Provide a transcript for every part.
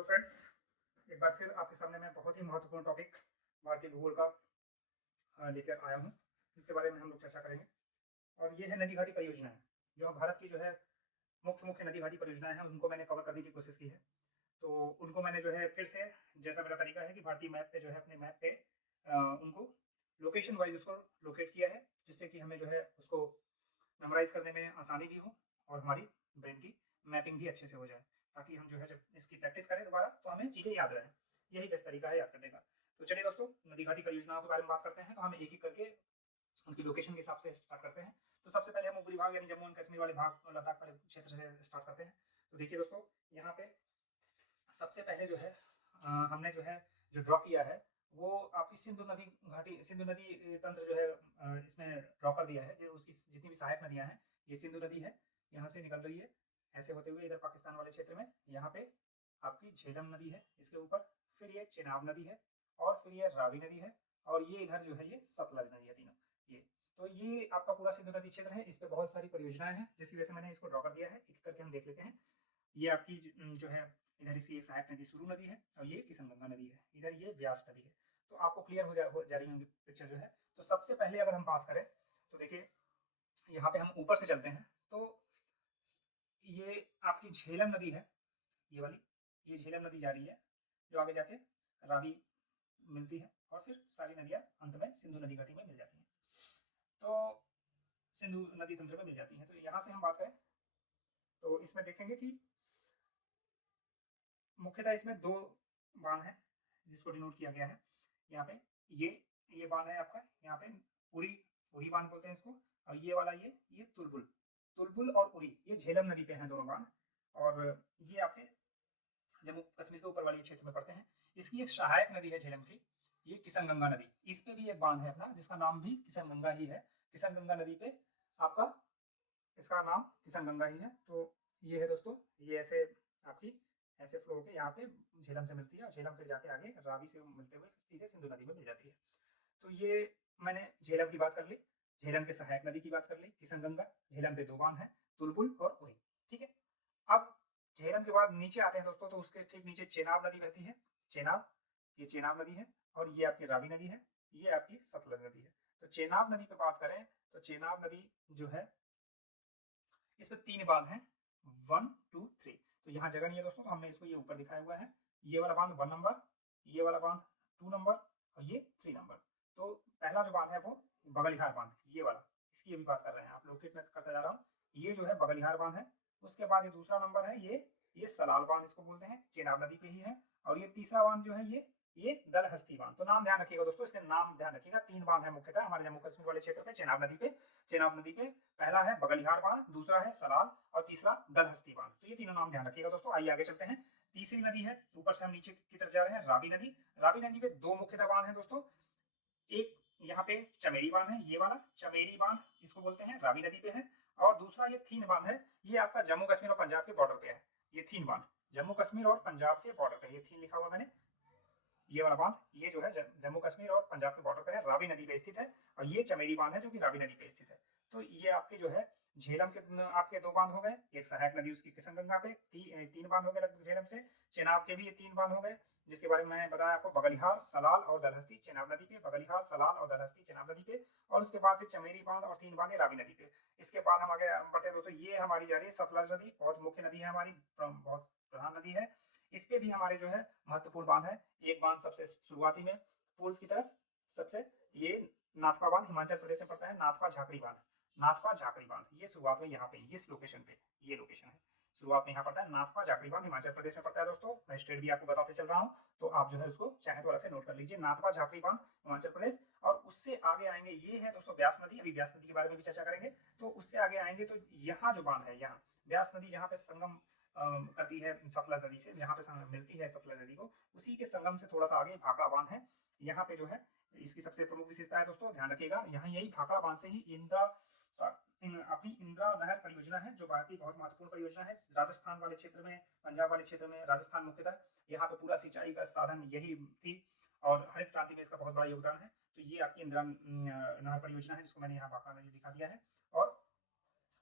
Hello friends, एक बार फिर आपके सामने मैं बहुत ही महत्वपूर्ण टॉपिक भारतीय भूगोल का लेकर आया हूँ, जिसके बारे में हम लोग चर्चा करेंगे। और ये है नदी घाटी परियोजनाएं, जो भारत की जो है मुख्य मुख्य नदी घाटी परियोजनाएं हैं, उनको मैंने कवर करने की कोशिश की है। तो उनको मैंने जो है फिर से, जैसा मेरा तरीका है कि भारतीय मैप पे जो है अपने मैप पे उनको लोकेशन वाइज उसको लोकेट किया है, जिससे कि हमें जो है उसको मेमोराइज करने में आसानी भी हो और हमारी ब्रेन की मैपिंग भी अच्छे से हो जाए, ताकि हम जो है जब इसकी प्रैक्टिस करें दोबारा तो हमें चीज़ें याद रहें। यही बेस्ट तरीका है याद करने का। तो चलिए दोस्तों, नदी घाटी परियोजनाओं के बारे में बात करते हैं। तो हम एक एक करके उनकी लोकेशन के हिसाब से स्टार्ट करते हैं। तो सबसे पहले हम ऊपरी भाग यानी जम्मू एंड कश्मीर वाले भाग, लद्दाख वाले क्षेत्र से स्टार्ट करते हैं। तो देखिए दोस्तों, यहाँ पे सबसे पहले जो है हमने जो है जो ड्रॉ किया है वो आपकी सिंधु नदी घाटी, सिंधु नदी तंत्र जो है इसमें ड्रॉ कर दिया है। जो उसकी जितनी भी सहायक नदियां हैं, ये सिंधु नदी है, यहाँ से निकल रही है ऐसे होते हुए इधर पाकिस्तान वाले क्षेत्र में। यहाँ पे आपकी झेलम नदी है इसके ऊपर, फिर ये चेनाब नदी है, और फिर ये रावी नदी है, और ये इधर जो है ये सतलज नदी है। तीनों ये, तो ये आपका पूरा सिंधु नदी क्षेत्र है। इस पे बहुत सारी परियोजनाएं हैं, जिसकी वजह से मैंने इसको ड्रॉ कर दिया है। एक एक करके हम देख लेते हैं। ये आपकी जो है इधर इसकी एक सहायक नदी सुरू नदी है, और ये किशनगंगा नदी है, इधर ये व्यास नदी है। तो आपको क्लियर हो जा रही होंगी पिक्चर जो है। तो सबसे पहले अगर हम बात करें तो देखिए, यहाँ पे हम ऊपर से चलते हैं। तो ये आपकी झेलम नदी है, ये वाली, ये झेलम नदी जा रही है, जो आगे जाके रावी मिलती है, और फिर सारी नदियां अंत में सिंधु नदी घाटी में मिल जाती हैं। तो सिंधु नदी तंत्र में मिल जाती है। तो यहाँ से हम बात करें तो इसमें देखेंगे कि मुख्यतः इसमें दो बांध हैं, जिसको डिनोट किया गया है यहाँ पे। ये बांध है आपका, यहाँ पे उड़ी, उड़ी बांध बोलते हैं इसको। और ये वाला ये तुलबुल, तुलबुल और उड़ी, ये झेलम नदी पे हैं दोनों बांध। और ये आपके जम्मू कश्मीर के ऊपर वाले क्षेत्र में पड़ते हैं। इसकी एक सहायक नदी है झेलम की, ये किशनगंगा नदी। इस पे भी एक बांध है अपना, जिसका नाम भी किशनगंगा ही है। किशनगंगा नदी पे आपका इसका नाम किशनगंगा ही है। तो ये है दोस्तों, ये ऐसे आपकी ऐसे फ्लो होकर यहाँ पे झेलम से मिलती है, और झेलम फिर जाके आगे रावी से मिलते हुए सीधे सिंधु नदी में मिल जाती है। तो ये मैंने झेलम की बात कर ली, झेलम के सहायक नदी की बात कर ली किशनगंगा। झेलम पे दो बांध है, तुलबुल और उरी। ठीक है, अब झेलम के बाद नीचे आते हैं दोस्तों, तो उसके ठीक नीचे चेनाब नदी बहती है। चेनाब, ये चेनाब नदी है, और ये आपकी रावी नदी है, ये आपकी सतलज नदी है। तो चेनाब नदी पे बात करें तो चेनाब नदी जो है, इसमें तीन बांध हैं, 1 2 3। तो यहाँ जगह नहीं है दोस्तों, तो हमने इसको ये ऊपर दिखाया हुआ है। ये वाला बांध 1 नंबर, ये वाला बांध 2 नंबर, और ये 3 नंबर। तो पहला जो बांध है वो बगलिहार बांध, ये वाला, इसकी अभी बात कर रहे हैं। आप लोकेट में करता जा रहा हूँ, ये जो है बगलिहार बांध है। उसके बाद ये दूसरा नंबर है, ये सलाल बांध इसको बोलते हैं, चेनाब नदी पे ही है। और ये तीसरा बांध जो है ये दलहस्ती बांध। तो नाम ध्यान रखिएगा दोस्तों, इसके नाम ध्यान रखिएगा। तीन बांध है मुख्यतः हमारे जम्मू कश्मीर वाले क्षेत्र पे, चेनाब नदी पे। चेनाब नदी पे पहला है बगलिहार बांध, दूसरा है सलाल, और तीसरा दलहस्ती बांध। तो ये तीनों नाम ध्यान रखिएगा दोस्तों। आइए आगे चलते हैं। तीसरी नदी है, ऊपर से हम नीचे की तरफ जा रहे हैं, रावी नदी। रावी नदी पे दो मुख्यतः बांध है दोस्तों। एक यहाँ पे चमेरी बांध है, ये वाला चमेरी बांध इसको बोलते हैं, रावी नदी पे है। और दूसरा ये थीन बांध है, ये आपका जम्मू कश्मीर और पंजाब के बॉर्डर पे है। ये थीन बांध जम्मू कश्मीर और पंजाब के बॉर्डर पे, ये थीन लिखा हुआ मैंने, ये वाला बांध, ये जो है जम्मू कश्मीर और पंजाब के बॉर्डर पे है, रावी नदी पे स्थित है। और ये चमेरी बांध है, जो कि रावी नदी पे स्थित है। तो ये आपके जो है झेलम के आपके दो बांध हो गए, एक सहायक नदी उसकी किशनगंगा पे, तीन बांध हो गए झेलम से। चेनाब के भी ये तीन बांध हो गए, जिसके बारे में मैंने बताया आपको, बगलिहार, सलाल और दलहस्ती चेनाब नदी पे, बगलिहार, सलाल और दलहस्ती चेनाब नदी पे। और उसके बाद फिर चमेरी बांध और तीन बांध रावी नदी पे। इसके बाद हम आगे बढ़ते हैं दोस्तों, ये हमारी जा रही है सतलज नदी, बहुत मुख्य नदी है हमारी, बहुत प्रधान नदी है। इस पे भी हमारे जो है महत्वपूर्ण बांध है। एक बांध सबसे शुरुआती में पूर्व की तरफ सबसे, ये नाथपा बांध हिमाचल प्रदेश में पड़ता है, नाथपा झाकड़ी बांध, नाथपा झाकड़ी बांध, ये शुरुआत में यहाँ पे इस लोकेशन पे, ये लोकेशन है शुरुआत में यहाँ पड़ता है। नाथपा झाकड़ी बांध हिमाचल प्रदेश में पड़ता है दोस्तों। मैं स्टेट भी आपको बताते चल रहा हूँ, तो आप जो है उसको चाहे तो अलग से नोट कर लीजिए। नाथपा झाकड़ी बांध हिमाचल प्रदेश। और उससे आगे आएंगे, ये है दोस्तों व्यास नदी। अभी व्यास नदी के बारे में भी चर्चा करेंगे। तो उससे आगे आएंगे तो यहाँ जो बांध है, यहाँ व्यास नदी जहाँ पे संगम करती है सतलज नदी से, जहाँ पे मिलती है सतलज नदी को, उसी के संगम से थोड़ा सा आगे भाखड़ा बांध है। यहाँ पे जो है इसकी सबसे प्रमुख विशेषता है दोस्तों, ध्यान रखिएगा, यहाँ यही भाखड़ा बांध से ही अपनी इंदिरा नहर परियोजना है, जो भारत की बहुत महत्वपूर्ण परियोजना है। राजस्थान वाले क्षेत्र में, पंजाब वाले क्षेत्र में, राजस्थान मुख्यतः, यहाँ पे पूरा सिंचाई का साधन यही थी, और हरित क्रांति में इसका बहुत बड़ा योगदान है। तो ये आपकी इंदिरा नहर परियोजना है, जिसको मैंने यहाँ भाखड़ा नदी दिखा दिया है। और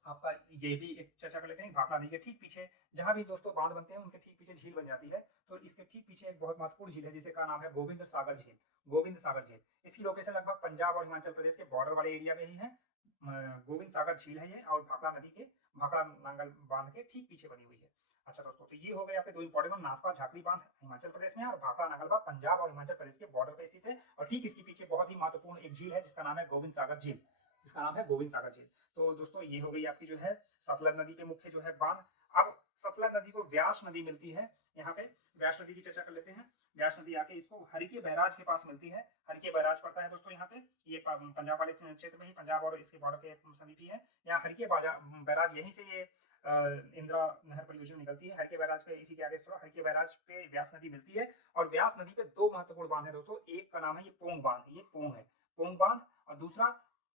आपका ये भी एक चर्चा कर लेते हैं। भाखड़ा नदी के ठीक पीछे जहाँ भी दोस्तों बांध बनते हैं उनके ठीक पीछे झील बन जाती है। तो इसके ठीक पीछे एक बहुत महत्वपूर्ण झील है जिसे का नाम है गोविंद सागर झील। गोविंद सागर झील, इसकी लोकेशन लगभग पंजाब और हिमाचल प्रदेश के बॉर्डर वाले एरिया में ही है। गोविंद सागर झील है ये, और भाखड़ा नदी के भाखड़ा नांगल बांध के ठीक पीछे बनी हुई है। अच्छा दोस्तों, तो ये हो गए आपके दो इंपॉर्टेंट बांध। नाथपा झाकड़ी बांध हिमाचल प्रदेश में है, और भाखड़ा नांगल बांध पंजाब और हिमाचल प्रदेश के बॉर्डर पर स्थित है। और ठीक इसके पीछे बहुत ही महत्वपूर्ण एक झील है जिसका नाम है गोविंद सागर झील, जिसका नाम है गोविंद सागर झील। तो दोस्तों ये हो गई आपकी जो है सतलज नदी पे मुख्य जो है बांध। अब सतलज नदी को व्यास नदी मिलती है, यहाँ पे व्यास नदी की चर्चा कर लेते हैं। व्यास नदी आके इसको हरिके बैराज के पास मिलती है। हरिके बैराज पड़ता है दोस्तों यहाँ पे, ये पंजाब वाले क्षेत्र में ही, पंजाब और इसके बॉर्डर के समीप ही है। यहाँ हरिके बैराज, यहीं से ये इंदिरा नहर परियोजना निकलती है। हरिके बैराज पे, इसी के आगे थोड़ा हरिके बैराज पे व्यास नदी मिलती है। और व्यास नदी पे दो महत्वपूर्ण बांध है दोस्तों। एक का नाम है ये पोंग बांध, ये पोंग है, पोंग बांध। और दूसरा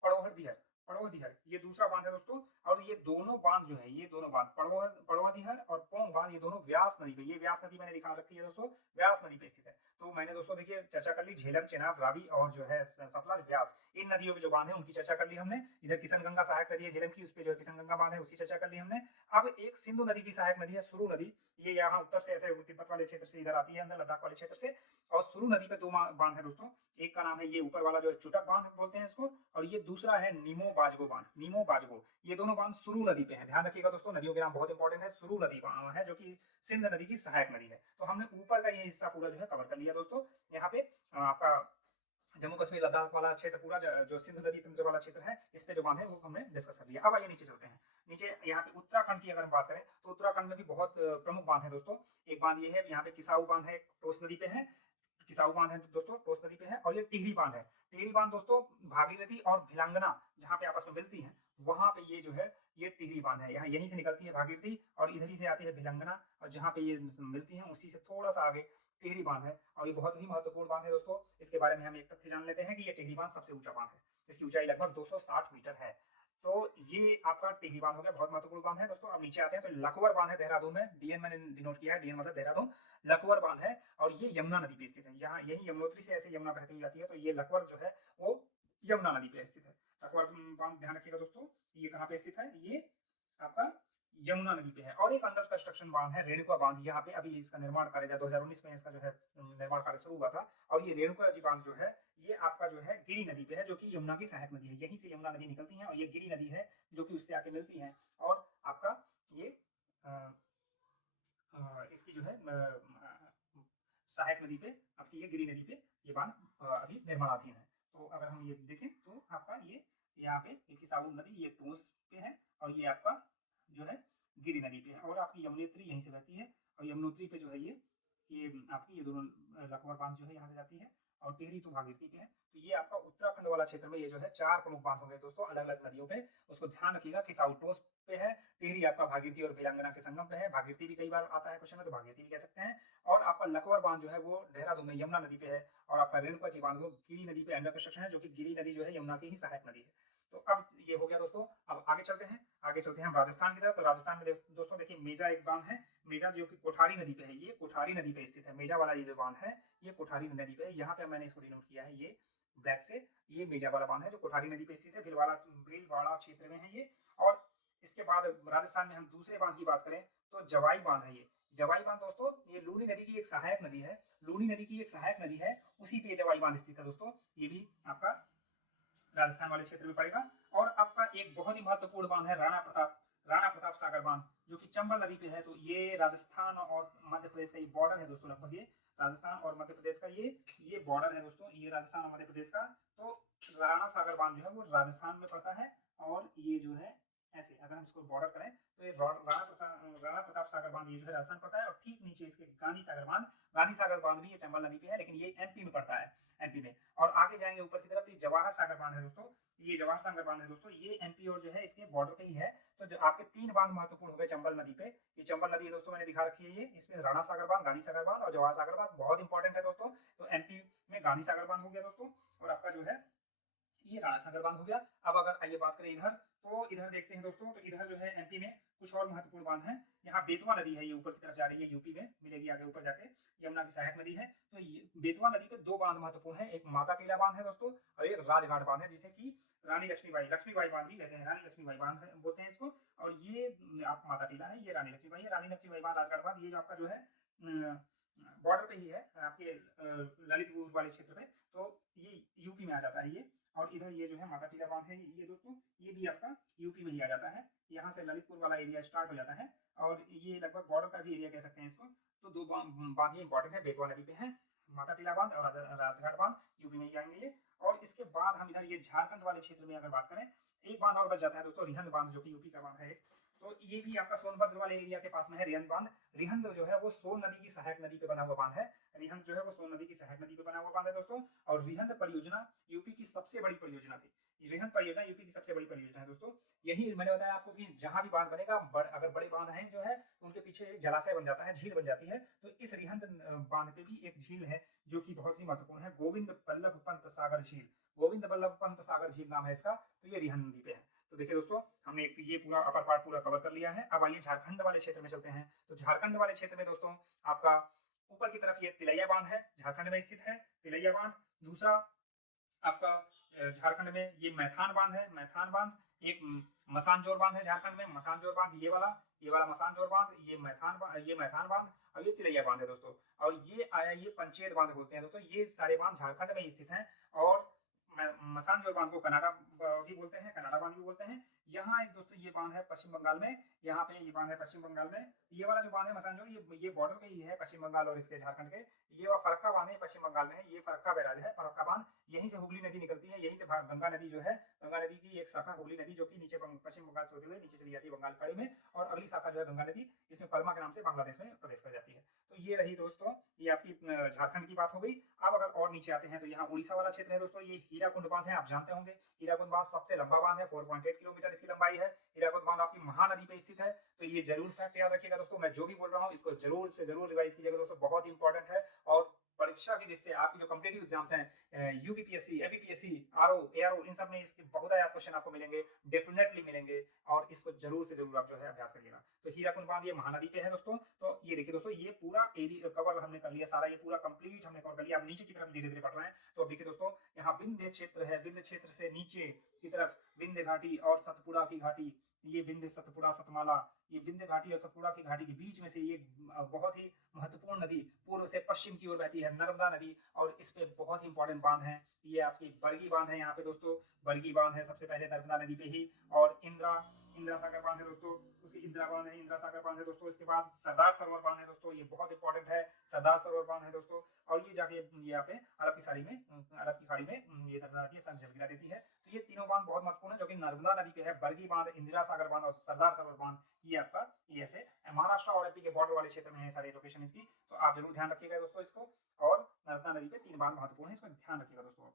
पड़ोहर दिहर, पड़ोह दिहर, ये दूसरा बांध है दोस्तों। और ये दोनों बांध जो है, ये दोनों बांध पड़ोह दिहर और पोंग बांध, ये दोनों व्यास नदी पे, ये व्यास नदी मैंने दिखा रखी है दोस्तों, व्यास नदी पे स्थित है। तो मैंने दोस्तों देखिए चर्चा कर ली झेलम, चेनाब, रावी और जो है सतलज, व्यास, इन नदियों के जो बांध है उनकी चर्चा कर ली हमने। इधर किशन गंगा सहायक नदी है झेलम की, उस पे जो है किशन गंगा बांध है उसकी चर्चा कर ली हमने। अब एक सिंधु नदी की सहायक नदी है सुरु नदी, ये यहाँ उत्तर से ऐसे तिब्बत वाले क्षेत्र से इधर आती है, अंदर लद्दाख वाले क्षेत्र से। और सुरु नदी पे दो बांध है दोस्तों। एक का नाम है ये ऊपर वाला जो है चुटक बांध बोलते हैं इसको, और ये दूसरा है नीमो बाजगो बांध, नीमो बाजगो। ये दोनों बांध सुरु नदी पे है। ध्यान रखिएगा दोस्तों, नदियों के नाम बहुत इंपॉर्टेंट है। सुरु नदी है जो कि सिंध नदी की सहायक नदी है। तो हमने ऊपर का ये हिस्सा पूरा जो है कवर कर लिया दोस्तों। यहाँ पे आपका जम्मू कश्मीर लद्दाख वाला क्षेत्र पूरा जो सिंधु नदी तंत्र वाला क्षेत्र है, इस पे जो बांध है वो हमने डिस्कस कर लिया। अब आइए नीचे चलते हैं। नीचे यहाँ पे उत्तराखंड की अगर हम बात करें तो उत्तराखंड में भी बहुत प्रमुख बांध है दोस्तों। एक बांध ये है, यहाँ पे किसाऊ बांध है, टोस नदी पे है, किसाऊ बांध है दोस्तों, टोस नदी पे है। और ये टिहरी बांध है। टिहरी बांध दोस्तों भागीरथी और भिलंगना जहाँ पे आपस में मिलती है, वहां पे ये जो है ये टिहरी बांध है। यहाँ यहीं से निकलती है भागीरथी और इधर ही से आती है भिलंगना, और जहाँ पे ये मिलती है उसी से थोड़ा सा आगे टिहरी बांध है। और ये बहुत ही महत्वपूर्ण बांध है दोस्तों। इसके बारे में हम एक तथ्य जान लेते हैं कि ये टिहरी बांध सबसे ऊंचा बांध है, इसकी ऊंचाई लगभग 260 मीटर है। तो ये आपका टिहरी बांध हो गया, बहुत महत्वपूर्ण बांध है दोस्तों। अब नीचे आते हैं तो लखवर बांध है देहरादून में, डीएन मैंने डिनोट किया है, डीएन मतलब देहरादून, लखवर बांध है। और ये यमुना नदी पे स्थित है, यहाँ यही यमुनोत्री से ऐसे यमुना बहती हुई जाती है। तो ये लखवर जो है वो यमुना नदी पे स्थित है। लखवर बांध ध्यान रखिएगा दोस्तों, ये कहाँ पे स्थित है, ये आपका यमुना नदी पे है। और एक अंडर कंस्ट्रक्शन बांध है रेणुका बांध, यहाँ पे अभी इसका निर्माण कार्य 2019 में इसका जो है निर्माण कार्य शुरू हुआ था। और ये रेणुका जी बांध जो है ये आपका जो है गिरी नदी पे है, जो कि यमुना की सहायक नदी है। यहीं से यमुना नदी निकलती है और ये गिरी नदी है जो कि उससे आके मिलती है। और आपका ये इसकी जो है सहायक नदी पे, आपकी ये गिरी नदी पे ये बांध अभी निर्माणाधीन है। तो अगर हम ये देखें तो आपका ये यहाँ पे किसाऊ नदी ये टोंस पे है, और ये आपका जो है गिरी नदी पे है। और आपकी यमुनोत्री यहीं से बहती है, और यमुनोत्री पे जो है ये आपकी ये दोनों लखवर बांध जो है यहाँ से जाती है, और टिहरी तो भागीरथी पे है। तो ये आपका उत्तराखंड वाला क्षेत्र में ये जो है 4 प्रमुख बांध होंगे दोस्तों, अलग अलग नदियों पे। उसको ध्यान रखिएगा, किसाऊ टोंस पे है, टिहरी आपका भागीरथी और भिलंगना के संगम पे है। भागीरथी भी कई बार आता है क्वेश्चन में, तो भागीरथी भी कह सकते हैं। और आपका लखवर बांध जो है वो देहरादून में यमुना नदी पे है। और आपका रेणुका जी बांध वो गिरी नदी पे अंडर कंस्ट्रक्शन है, जो कि गिरी नदी जो है यमुना की ही सहायक नदी है। तो अब ये हो गया दोस्तों। अब आगे चलते हैं, आगे चलते हैं हम राजस्थान की तरफ। तो राजस्थान में दोस्तों देखिए मेजा एक बांध है, मेजा जो कि कोठारी नदी पे है, ये कोठारी नदी पे स्थित है। मेजा वाला ये जो बांध है ये कोठारी नदी पे है। यहाँ पे मैंने इसको डिनोट किया है ये ब्लैक से, ये मेजा वाला बांध है जो कोठारी नदी पे स्थित है, भीलवाड़ा क्षेत्र में है ये। और इसके बाद राजस्थान में हम दूसरे बांध की बात करें तो जवाई बांध है। ये जवाई बांध दोस्तों ये लूनी नदी की एक सहायक नदी है, लूनी नदी की एक सहायक नदी है, उसी पे जवाई बांध स्थित है दोस्तों। ये भी आपका राजस्थान वाले क्षेत्र में पड़ेगा। और आपका एक बहुत ही महत्वपूर्ण बांध है राणा प्रताप सागर बांध, जो कि चंबल नदी पे है। तो ये राजस्थान और मध्य प्रदेश का ये बॉर्डर है दोस्तों, लगभग ये राजस्थान और मध्य प्रदेश का ये बॉर्डर है दोस्तों, ये राजस्थान और मध्य प्रदेश का। तो राणा सागर बांध जो है वो राजस्थान में पड़ता है, और ये जो है ऐसे अगर हम इसको बॉर्डर करें तो ये राणा प्रताप सागर बांध ये जो है राजस्थान पड़ता है। और ठीक नीचे इसके गांधी सागर बांध भी ये चंबल नदी पे है, लेकिन ये एमपी में पड़ता है, एमपी में। और आगे जाएंगे ऊपर की तरफ तो जवाहर सागर बांध है दोस्तों, ये जवाहर सागर बांध है दोस्तों, ये एमपी और जो है इसके बॉर्डर पे ही है। तो जो आपके 3 बांध महत्वपूर्ण हो गए चंबल नदी पे, ये चंबल नदी दोस्तों मैंने दिखा रखी है, ये इसमें राणा सागर बांध, गांधी सागर बांध और जवाहर सागर बांध बहुत इंपॉर्टेंट है दोस्तों। तो एमपी में गांधी सागर बांध हो गया दोस्तों, और आपका जो है ये राणा सागर बांध हो गया। अब अगर आइए बात करें इधर, तो इधर देखते हैं दोस्तों, तो इधर जो है एमपी में कुछ और महत्वपूर्ण बांध है। यहाँ बेतवा नदी है, ये ऊपर की तरफ जा रही है, यूपी में मिलेगी आगे ऊपर जाके, यमुना की सहायक नदी है। तो बेतवा नदी पे 2 बांध महत्वपूर्ण है, एक माता टीला बांध है दोस्तों, और एक राजघाट बांध है, जिसे कि रानी लक्ष्मीबाई बांध भी कहते हैं, रानी लक्ष्मीबाई बांध बोलते हैं इसको। और ये आप माता टीला है, ये रानी लक्ष्मीबाई है, रानी लक्ष्मीबाई बांध, राजगढ़ बांध, ये जो आपका जो है बॉर्डर पे ही है आपके ललितपुर वाले क्षेत्र पे, तो ये यूपी में आ जाता है ये। और इधर ये जो है माता टीला बांध है ये दोस्तों, ये भी आपका यूपी में ही आ जाता है। यहाँ से ललितपुर वाला एरिया स्टार्ट हो जाता है और ये लगभग बॉर्डर का भी एरिया कह सकते हैं इसको। तो दो बांध ये इंपॉर्टेंट है, बेतवा नदी पे है, माता टीला बांध और राजघाट बांध, यूपी में ही आएंगे ये। और इसके बाद हम इधर ये झारखंड वाले क्षेत्र में अगर बात करें, एक बांध और बच जाता है दोस्तों, रिहंद बांध, जो कि यूपी का बांध है। तो ये भी आपका सोनभद्र वाले एरिया के पास में है रिहंद बांध। रिहंद जो है वो सोन नदी की सहायक नदी पे बना हुआ बांध है। रिहंद जो है वो सोन नदी की सहायक नदी पे बना हुआ बांध है दोस्तों। और रिहंद परियोजना यूपी की सबसे बड़ी परियोजना थी। रिहंद परियोजना यूपी की सबसे बड़ी परियोजना है दोस्तों। यही मैंने बताया आपको कि जहां भी बांध बनेगा, अगर बड़े बांध हैं जो है उनके पीछे एक जलाशय बन जाता है, झील बन जाती है। तो इस रिहंद बांध पे भी एक झील है जो कि बहुत ही महत्वपूर्ण है, गोविंद बल्लभ पंत सागर झील। गोविंद बल्लभ पंत सागर झील नाम है इसका। तो ये रिहंद नदी पे है। तो देखिए दोस्तों, हमने ये पूरा अपर पार्ट पूरा कवर कर लिया है। अब आइए झारखंड वाले क्षेत्र में चलते हैं। तो झारखंड वाले क्षेत्र में दोस्तों आपका ऊपर की तरफ ये तिलैया बांध है, झारखंड में स्थित है तिलैया बांध। दूसरा आपका झारखंड में ये मैथान बांध है, मैथान बांध। एक मसानजोर बांध है झारखंड में, मसानजोर बांध ये वाला मसानजोर बांध, ये मैथान बांध और ये तिलैया बांध है दोस्तों। और ये आया ये पंचेत बांध बोलते हैं दोस्तों। ये सारे बांध झारखंड में स्थित हैं। और मसानजोर बांध को कनाडा भी बोलते हैं, कनाडा बांध भी बोलते हैं। यहाँ एक दोस्तों ये बांध है पश्चिम बंगाल में, यहाँ पे ये बांध है पश्चिम बंगाल में। ये वाला जो बांध है मसानजोर, ये बॉर्डर पे ही है पश्चिम बंगाल और इसके झारखंड के। ये वाला फरक्का बांध है पश्चिम बंगाल में है, ये फरक्का बैराज है, फरक्का बांध। यहीं से हुगली नदी निकलती है, यहीं से गंगा नदी जो है, गंगा नदी की एक शाखा हुगली नदी, जो कि नीचे पश्चिम बंगाल से होते हुए नीचे चली जाती है बंगाल खाड़ी में। और अगली शाखा जो है गंगा नदी, इसमें पद्मा के नाम से बांग्लादेश में प्रवेश कर जाती है। तो ये रही दोस्तों, ये आपकी झारखंड की बात हो गई। अब अगर और नीचे आते हैं तो यहाँ उड़ीसा वाला क्षेत्र है दोस्तों। ये हीराकुंड बांध है, आप जानते होंगे। हीराकुंड बांध सबसे लंबा बांध है, 4.8 किलोमीटर इसकी लंबाई है। हीराकुंड बांध आपकी महानदी पे स्थित है। तो ये जरूर फैक्ट याद रखिएगा दोस्तों, मैं जो भी बोल रहा हूँ इसको जरूर से जरूर रिवाइज कीजिएगा दोस्तों, बहुत इंपॉर्टेंट है। और परीक्षा की दृष्टि से आपकी जो कॉम्पिटिटिव एग्जाम्स हैं, यूपीपीएससी, एपीपीएससी, आरओ, एआरओ, इन सब में इसके बहुत याद क्वेश्चन आपको मिलेंगे, डेफिनेटली मिलेंगे। और इसको जरूर से जरूर आप जो है अभ्यास करिएगा। तो हीराकुंड बांध ये महानदी पे है दोस्तों। तो ये देखिए दोस्तों, ये पूरा एरिया कवर हमने कर लिया सारा, ये पूरा कंप्लीट हमने कवर कर लिया। अब नीचे की तरफ धीरे धीरे बढ़ रहे हैं। तो अब देखिए दोस्तों, यहाँ विंध्य क्षेत्र है, विंध्य क्षेत्र से नीचे की तरफ विंध्य घाटी और सतपुड़ा की घाटी, ये विंध्य सतपुड़ा सतमाला, ये विंध्य घाटी और सतपुड़ा की घाटी के बीच में से ये बहुत ही महत्वपूर्ण नदी पूर्व से पश्चिम की ओर बहती है, नर्मदा नदी। और इस पे बहुत इंपॉर्टेंट बांध है, ये आपकी बरगी बांध है। यहाँ पे दोस्तों बरगी बांध है सबसे पहले नर्मदा नदी पे ही। और इंदिरा सागर बांध है दोस्तों, उसकी इंदिरा बांध है, इंदिरा सागर बांध है दोस्तों। इसके बाद सरदार सरोवर बांध है दोस्तों, ये बहुत इंपॉर्टेंट है, सरदार सरोवर बांध है दोस्तों। और ये जाके यहाँ पे अरब की खाड़ी में ये नर्मदा नदी अपना जल गिरा देती है। तो ये तीनों बांध बहुत महत्वपूर्ण है, जो कि नर्मदा नदी पे है। बरगी बांध, इंदिरा सागर बांध और सरदार सरोवर बांध, ये आपका ये ऐसे महाराष्ट्र और एमपी के बॉर्डर वाले क्षेत्र में है सारी लोकेशन इसकी। तो आप जरूर ध्यान रखिएगा दोस्तों इसको। और नर्मदा नदी पे 3 बांध महत्वपूर्ण है, इसको ध्यान रखिएगा दोस्तों।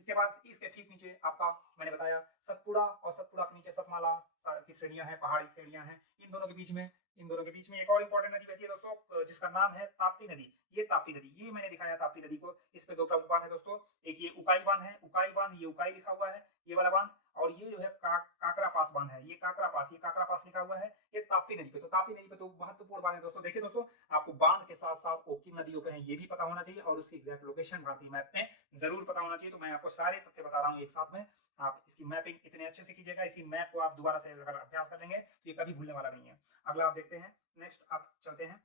इसके बाद इसके ठीक नीचे आपका मैंने बताया सतपुड़ा, और सतपुड़ा के नीचे सतमाला की श्रेणियां हैं, पहाड़ी श्रेणियां हैं। इन दोनों के बीच में एक और इंपॉर्टेंट नदी बहती है दोस्तों, जिसका नाम है ताप्ती नदी। ये ताप्ती नदी, ये मैंने दिखाया ताप्ती नदी को। इस पे 2 प्रमुख बांध है दोस्तों, एक ये उकाई बांध है, उकाई बांध, ये उकाई लिखा हुआ है, ये वाला बांध। और ये जो है काकरा पास बांध है, ये काकरा पास लिखा हुआ है, ये ताप्ती नदी पे। तो ताप्ती नदी पे तो महत्वपूर्ण बांध है दोस्तों। देखिए दोस्तों, आपको बांध के साथ साथ वो किन नदियों पे है ये भी पता होना चाहिए, और उसकी एग्जैक्ट लोकेशन भारतीय मैप में जरूर पता होना चाहिए। तो मैं आपको सारे तथ्य बता रहा हूँ एक साथ में। आप इसकी मैपिंग इतने अच्छे से कीजिएगा, इसी मैप को आप दोबारा से अगर अभ्यास कर लेंगे तो ये कभी भूलने वाला नहीं है। अगला आप देखते हैं, नेक्स्ट आप चलते हैं।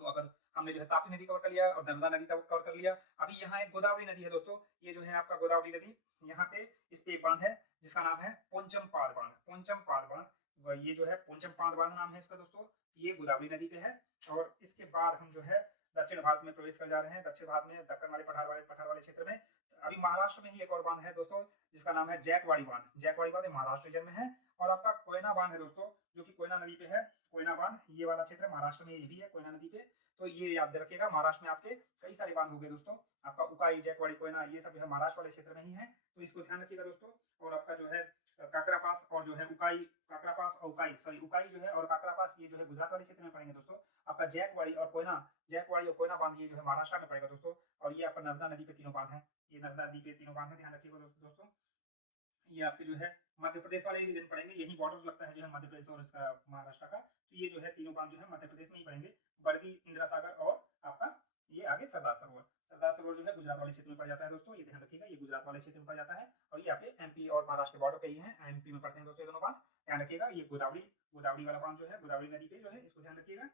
तो अगर हमने जो है ताप्ती नदी कवर कर लिया और नर्मदा नदी कवर कर लिया, अभी यहाँ एक गोदावरी नदी है दोस्तों। ये जो है आपका गोदावरी नदी, यहाँ पे इस पे एक बांध है जिसका नाम है पोंचमपाद बांध, पोंचमपाद बांध। ये जो है पोंचमपाद बांध नाम है इसका दोस्तों। ये गोदावरी नदी पे है। और इसके बाद हम जो है दक्षिण भारत में प्रवेश कर जा रहे हैं। दक्षिण भारत में दक्कन वाले पठार वाले क्षेत्र में अभी महाराष्ट्र में ही एक और बांध है दोस्तों, जिसका नाम है जैकवाड़ी बांध। जैकवाड़ी बांध महाराष्ट्र रीजन में है। और आपका कोयना बांध है दोस्तों, जो कि कोयना नदी पे है। कोयना बांध ये वाला क्षेत्र महाराष्ट्र में ये भी है, कोयना नदी पे। तो ये याद रखिएगा, महाराष्ट्र में आपके कई सारे बांध हो गए दोस्तों। आपका उकाई, जैकवाड़ी, कोयना, ये सब जो है महाराष्ट्र वाले क्षेत्र में ही है। तो इसको ध्यान रखिएगा दोस्तों। और आपका जो है काकरा पास और जो है उकाई, काकरा पास और उकाई जो है और काकरा पास, ये जो है गुजरात वाले क्षेत्र में पड़ेंगे दोस्तों। आपका जैकवाड़ी और कोयना बांध ये जो है महाराष्ट्र में पड़ेगा दोस्तों। और ये आपका नर्मदा नदी पे तीनों बांध है, ये नर्मदा नदी पे तीनों बांध है, ध्यान रखिएगा दोस्तों। ये आपके जो है मध्य प्रदेश वाले रीजन पड़ेंगे, यही बॉर्डर लगता है जो है मध्य प्रदेश और इसका महाराष्ट्र का। तो ये जो है तीनों बांध जो है मध्य प्रदेश में ही पड़ेंगे, बरगी, इंदिरा सागर और आपका ये आगे सरदार सरोवर सरोवर जो है गुजरात वाले क्षेत्र में पड़ जाता है दोस्तों, ये ध्यान रखिएगा, ये गुजरात वाले क्षेत्र में पड़ जाता है और ये आपके एमपी और महाराष्ट्र के बॉर्डर पे ही है, एमपी में पड़ते हैं दोस्तों ये दोनों बांध, ध्यान रखिएगा। ये गोदावरी गोदावरी वाला बांध जो है गोदावरी नदी पे जो है, इसको ध्यान रखिएगा।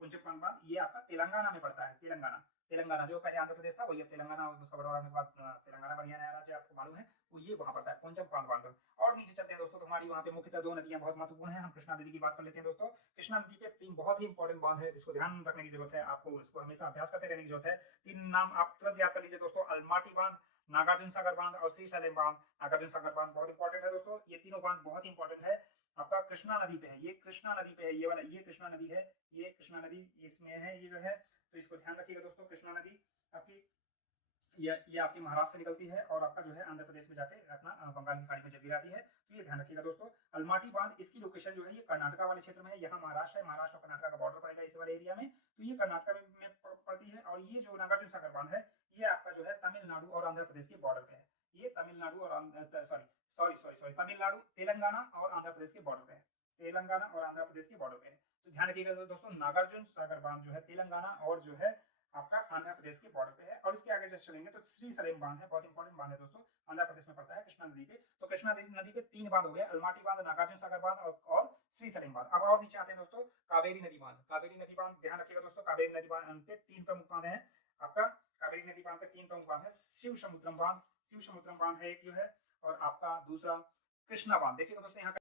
कुंचकपान बांध ये आपका तेलंगाना में पड़ता है, तेलंगाना तेलंगाना जो पहले आंध्र प्रदेश था वही अब तेलंगाना, उसका बंटवारा होने के बाद तेलंगाना बन गया नया राज्य, आपको मालूम है, तो ये वहां पड़ता है कुंचकपान बांध। और नीचे चलते हैं दोस्तों, तो हमारी वहाँ पे मुख्यतः दो नदियां बहुत महत्वपूर्ण है, हम कृष्णा नदी की बात कर लेते हैं दोस्तों। कृष्णा नदी पे 3 बहुत ही इंपॉर्टेंट बांध है जिसको ध्यान रखने की जरूरत है, आपको इसको हमेशा अभ्यास करते रहने की जरूरत है। 3 नाम आप तुरंत याद कर लीजिए दोस्तों, अलमाटी बांध, नागार्जुन सागर बांध और श्रीशैलम बांध। नागार्जुन सागर बांध बहुत इंपॉर्टेंट है दोस्तों, ये तीनों बांध बहुत इंपॉर्टेंट है, आपका कृष्णा नदी पे है, ये कृष्णा नदी पे है, ये वाला ये कृष्णा नदी है, ये कृष्णा नदी इसमें है ये जो है, तो इसको ध्यान रखिएगा दोस्तों। कृष्णा नदी आपकी ये आपकी महाराष्ट्र से निकलती है और आपका जो है आंध्र प्रदेश में जाके अपना बंगाल की खाड़ी में जल गिराती है, तो ये ध्यान रखिएगा दोस्तों। अलमाटी बांध इसकी लोकेशन जो है ये कर्नाटका वाले क्षेत्र में है, यहाँ महाराष्ट्र है, महाराष्ट्र और कर्नाटका का बॉर्डर पड़ेगा इस वाले एरिया में, तो ये कर्नाटका में पड़ती है। और ये जो नागार्जुन सागर बांध है ये आपका जो है तमिलनाडु और आंध्र प्रदेश के बॉर्डर पे है, ये तमिलनाडु और तमिलनाडु, तेलंगाना और आंध्र प्रदेश के बॉर्डर पे है, तेलंगाना और आंध्र प्रदेश के बॉर्डर पे है, तो ध्यान रखिएगा दोस्तों। नागार्जुन सागर बांध जो है तेलंगाना और जो है आपका आंध्र प्रदेश के बॉर्डर पे है। और इसके आगे जैसे चलेंगे तो श्रीशैलम बांध है, बहुत इंपॉर्टेंट बांध है दोस्तों, आंध्र प्रदेश में पड़ता है कृष्णा नदी पे। तो कृष्णा नदी पे 3 बांध हो गए, अलमाटी बांध, नागार्जुन सागर बांध और श्रीशैलम बांध। अब और नीचे आते हैं दोस्तों, कावेरी नदी बांध। कावेरी नदी बांध ध्यान रखिएगा दोस्तों, कावेरी नदी बांध पे 3 प्रमुख बांध है आपका, कावेरी नदी बांध पे 3 प्रमुख बांध है। शिव समुद्रम बांध, शिव समुद्रम बांध है एक जो है, और आपका दूसरा कृष्णा बांध। देखिएगा दोस्तों यहाँ